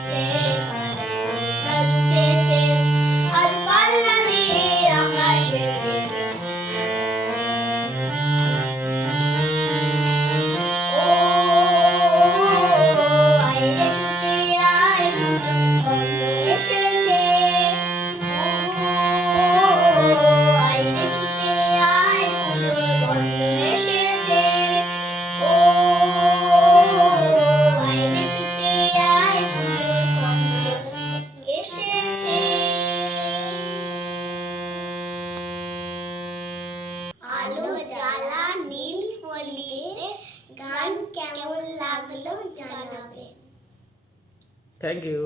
এসেছে, কারা জুটেছে, আজ পাল্লা দিয়ে আকাশের দিকে নাচছে। ও আইরে ছুটে আয়, পুজোর গন্ধ এসেছে। ও আইরে ছুটে আয়, পুজোর গন্ধ এসেছে। ও আইরে ছুটে আয়, পুজোর গন্ধ এসেছে। আলো জ্বালা নীল পল্লীতে গান কেমন লাগলো জানাবে। Thank you.